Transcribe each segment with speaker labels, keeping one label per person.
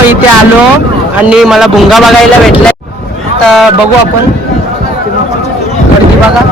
Speaker 1: इथे आलो आणि मला भुंगा बघायला भेटलाय. आता बघू आपण वरती बघा.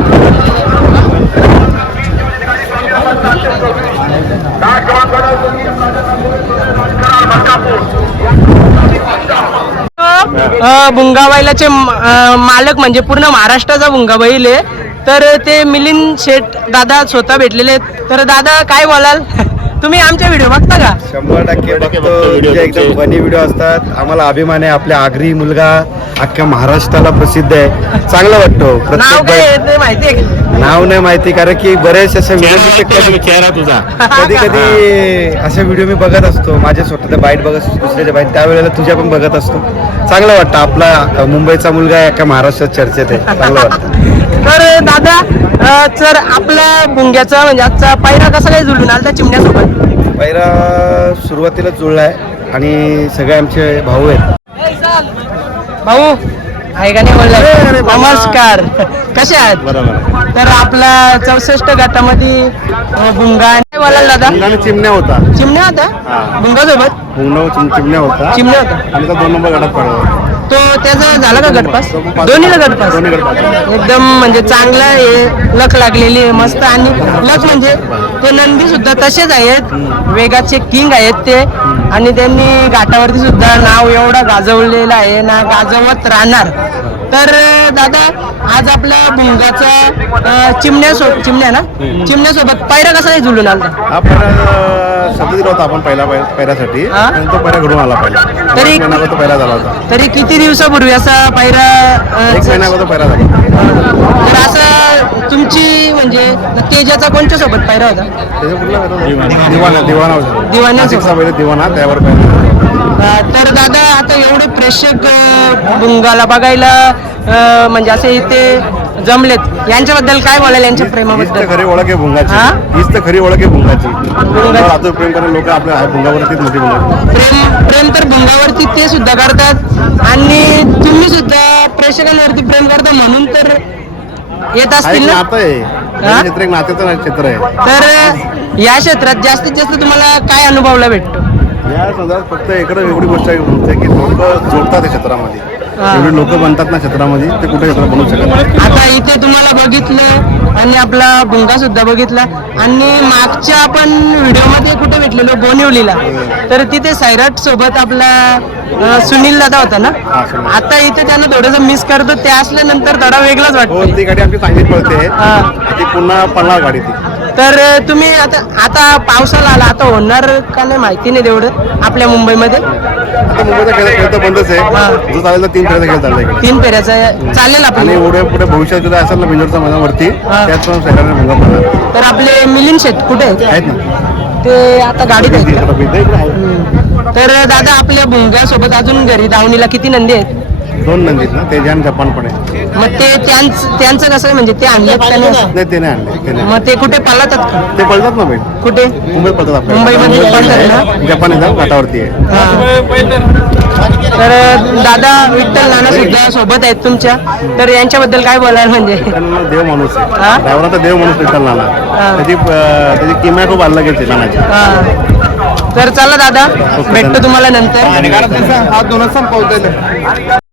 Speaker 1: भुंगाबाईलाचे मालक म्हणजे पूर्ण महाराष्ट्राचा भुंगाबाईल आहे. तर ते मिलिंद शेठ दादा स्वतः भेटलेले आहेत. तर दादा काय बोलाल? तुम्ही आमचे व्हिडिओ बघता का?
Speaker 2: 100% बघतो. एकदम फनी व्हिडिओ असतात. आम्हाला अभिमान आहे. आपल्या आगरी मुलगा अख्ख्या महाराष्ट्राला प्रसिद्ध आहे. चांगलं वाटतं.
Speaker 1: नाव काय आहे ते माहिती आहे का?
Speaker 2: नाव नाही माहिती, कारण की बरेच असे कधी कधी असे व्हिडिओ मी बघत असतो. माझे स्वतःचे बाईट बघत, दुसऱ्याचे बाईट, त्यावेळेला तुझ्या पण बघत असतो. चांगलं वाटतं. आपला मुंबईचा मुलगा आहे, अख्ख्या महाराष्ट्रात चर्चेत आहे. चांगलं वाटतं.
Speaker 1: तर दादा सर आपल्या भुंग्याचा म्हणजे आजचा पायरा कसा काय जुळून आला त्या चिमण्यासोबत?
Speaker 2: पहिला सुरुवातीला जुळला आहे आणि सगळे आमचे भाऊ आहेत.
Speaker 1: भाऊ आहे का नाही? बोलला नमस्कार, कसे आहात?
Speaker 2: बरोबर.
Speaker 1: तर आपला 64 गटामध्ये भुंगा बोलाल दादा.
Speaker 2: चिमण्या होता.
Speaker 1: चिमण्या होता भुंगा सोबत?
Speaker 2: चिमण्या होता.
Speaker 1: चिमण्या होता
Speaker 2: आणि 2 नंबर गटात पडला.
Speaker 1: तो त्याचा झाला का गटपास? दोन्हीला गटपास. एकदम म्हणजे चांगला आहे, लक लागलेली आहे मस्त. आणि लक म्हणजे ते नंदी सुद्धा तसेच आहेत, वेगाचे किंग आहेत ते. आणि त्यांनी घाटावरती सुद्धा नाव एवढा गाजवलेलं आहे ना, गाजवत राहणार. तर दादा आज आपल्या भुंगाचा चिमण्या ना, चिमण्यासोबत पायरा कसा काय जुळून आला?
Speaker 2: आपण शब्द दिला होता आपण पहिल्यासाठी, तो पहिला घडून आला.
Speaker 1: तरी
Speaker 2: तो पहिला झाला होता.
Speaker 1: तरी किती दिवसापूर्वी असा पायरा?
Speaker 2: 1 महिन्यावर पहिला झाला.
Speaker 1: तर असं तुमची म्हणजे तेजाचा कोणत्या सोबत पायरा होता?
Speaker 2: दिवाना त्यावर पहिला.
Speaker 1: तर दादा आता एवढे प्रेक्षक भुंगाला बघायला म्हणजे असे इथे जमलेत, यांच्याबद्दल काय बोलायला? यांच्या प्रेमाबद्दल
Speaker 2: खरी ओळख आहे भुंगाची. हीच तर खरी ओळख आहे भुंगाची. प्रेम करणारे लोक आपल्या भुंगावरतीच मोठी
Speaker 1: प्रेम तर भुंगावरती ते सुद्धा करतात आणि तुम्ही सुद्धा प्रेक्षकांवरती प्रेम करता म्हणून तर येत असतील ना.
Speaker 2: क्षेत्र नात्याचं क्षेत्र आहे.
Speaker 1: तर या क्षेत्रात जास्तीत जास्त तुम्हाला काय अनुभवला भेटतो?
Speaker 2: या संदर्भात फक्त इकडे एवढी गोष्ट आहे की लोक जोडतात त्या क्षेत्रामध्ये. एवढे लोक बनतात ना क्षेत्रामध्ये, ते कुठे क्षेत्र बनवू शकत नाही.
Speaker 1: आता इथे तुम्हाला बघितलं आणि आपला भुंगा सुद्धा बघितला. आणि मागच्या आपण व्हिडिओमध्ये कुठे भेटलेलो? बोनिवलीला. तर तिथे सैराट सोबत आपला सुनील दादा होता ना. आता इथे त्यांना थोडंसं मिस करतो. ते असल्यानंतर थोडा वेगळाच वाटतो.
Speaker 2: ती गाडी आमची चांगली पळते, ती पुन्हा पळणार गाडी ती.
Speaker 1: तर तुम्ही आता पावसाला आला, आता होणार का नाही माहिती नाही तेवढं आपल्या मुंबईमध्ये.
Speaker 2: आता मुंबईचा खेळ तर बंदच आहे. जो चालेल 3 फेऱ्याचा खेळ चाललाय.
Speaker 1: 3 फेऱ्याचा चालेल आपलं.
Speaker 2: आणि एवढे पुढे भविष्यात सुद्धा असेल ना बिंजोरच्या मैदानावरती, त्यात पण सैराटने भुंगा पडणार.
Speaker 1: तर आपले मिलिंद शेठ कुठे
Speaker 2: आहेत ना?
Speaker 1: ते आता गाडीत आहेत का? तर दादा आपल्या भुंग्यासोबत अजून घरी दावणीला किती नंदी आहेत?
Speaker 2: 2 नंदीत ना, ते जॅन जपान पण आहे.
Speaker 1: मग ते त्यांचं कसं आहे म्हणजे ते आणले
Speaker 2: नाही, ते नाही आणले.
Speaker 1: मग ते कुठे पळतात का?
Speaker 2: ते पळतात ना बैल.
Speaker 1: कुठे?
Speaker 2: मुंबईत पळतात. आपल्या
Speaker 1: मुंबईमध्ये पळतात ना.
Speaker 2: जपान आहे, घाटावरती आहे.
Speaker 1: तर दादा विठ्ठल नाना सुद्धा सोबत आहेत तुमच्या. तर यांच्याबद्दल काय बोलायला? म्हणजे
Speaker 2: देव माणूस आहे. ड्रायव्हरचा देव माणूस विठ्ठल नाना. त्याची किमया खूप अलग आहे नानाची.
Speaker 1: तर चला दादा, भेटतो तुम्हाला नंतर.
Speaker 2: हात दोनच संपवते.